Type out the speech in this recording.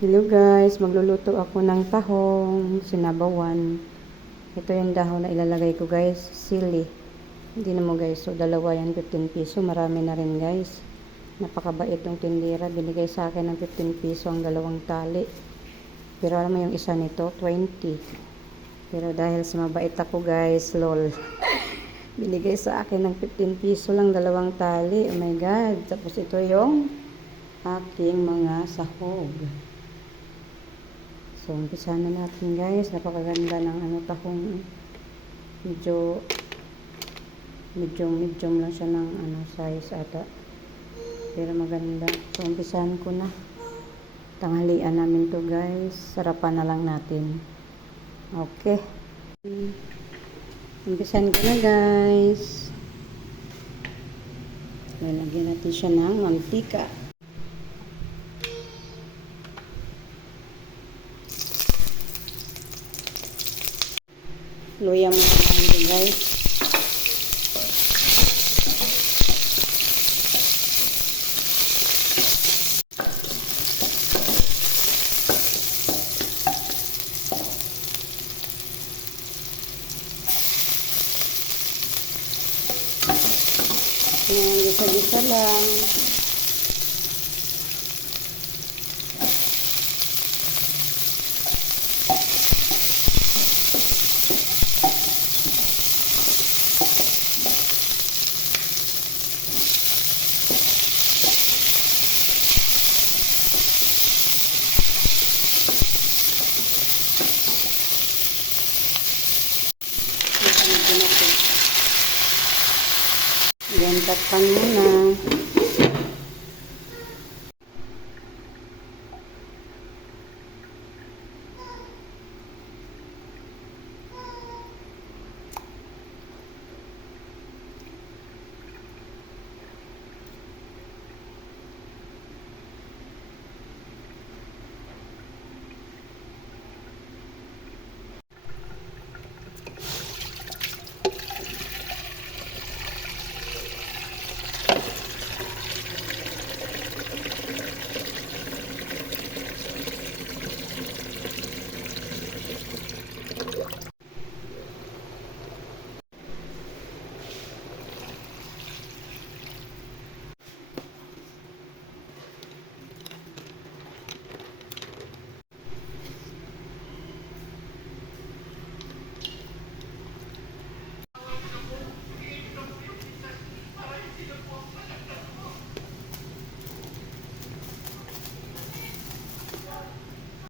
Hello guys, magluluto ako ng tahong sinabawan. Ito yung dahon na ilalagay ko guys, sili. Hindi na mo guys, so dalawa yan, 15 piso. Marami na rin guys. Napakabait ng tindera, binigay sa akin ng 15 piso ang dalawang tali. Pero alam mo yung isa nito, 20. Pero dahil sa mabait ako guys, lol. Binigay sa akin ng 15 piso lang dalawang tali. Oh my god, tapos ito yung aking mga sahog. So, umpisa na natin guys. Napakaganda ng tahong. Medyo medium lang siya ng size ata. Pero maganda. So, umpisahan ko na. Tanghalian namin to guys. Sarapan na lang natin. Okay. Umpisahan ko na guys. Lalagyan natin siya ng mantika. Luya mo naman ito guys. Ayan, gisa-gisa lang. Then, takpan muna.